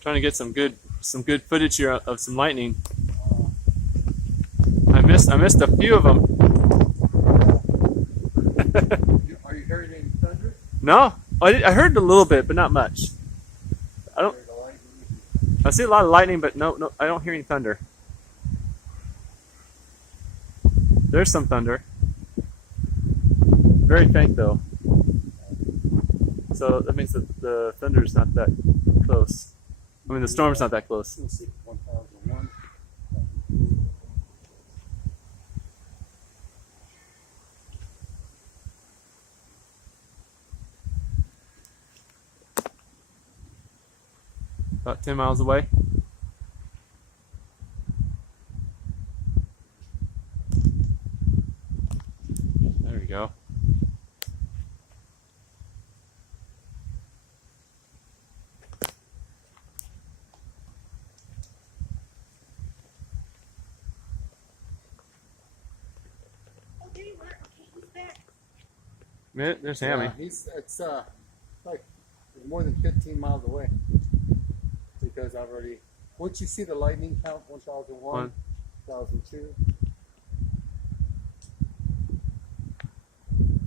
Trying to get some good footage here of some lightning. I missed a few of them. Are you hearing any thunder? No, I heard a little bit, but not much. I don't. I see a lot of lightning, but no, I don't hear any thunder. There's some thunder. Very faint though. So that means that the thunder's not that close. I mean, the storm's not that close. Let's see, 1001. About 10 miles away. There we go. There's Hammy. Yeah, it's like more than 15 miles away. Because I've already, once you see the lightning count, 1001, 1002.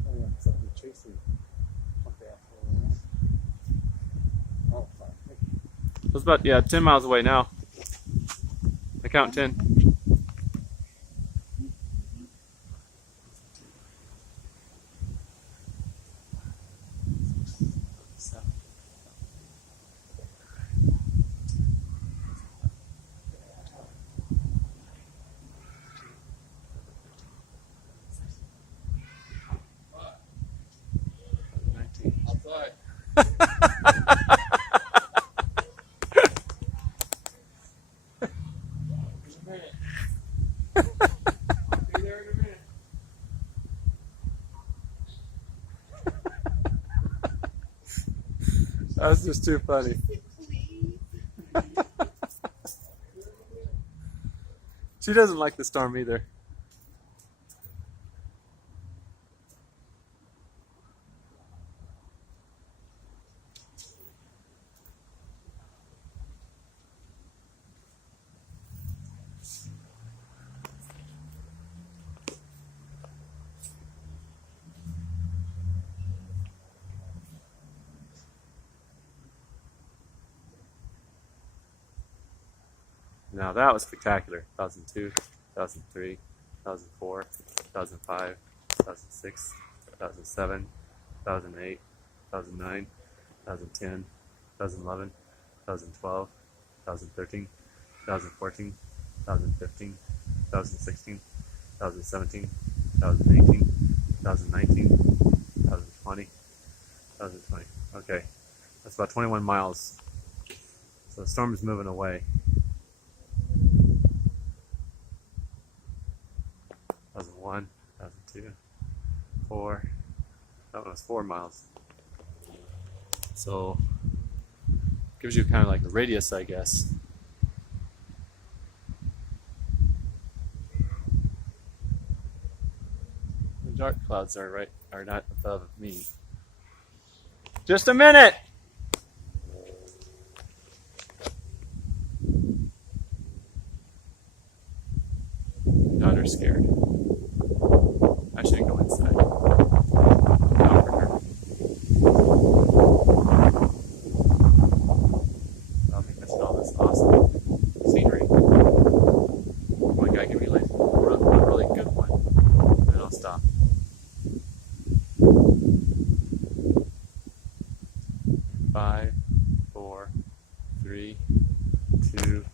Oh yeah, something chasing. Okay, oh, fine. So it's about 10 miles away now. I count 10. Outside. That's just too funny. She doesn't like the storm either. Now that was spectacular. 2002, 2003, 2004, 2005, 2006, 2007, 2008, 2009, 2010, 2011, 2012, 2013, 2014, 2015, 2016, 2017, 2018, 2019, 2020, 2020. Okay, that's about 21 miles. So the storm is moving away. 2001, 2002, 4. That one was 4 miles. So gives you kind of like a radius, I guess. The dark clouds are not above me. Just a minute. Daughter's scared. I should go inside. Comfort her. I'll be missing all this awesome scenery. One guy give me like a really good one, and then I'll stop. Five, 4, 3, 2.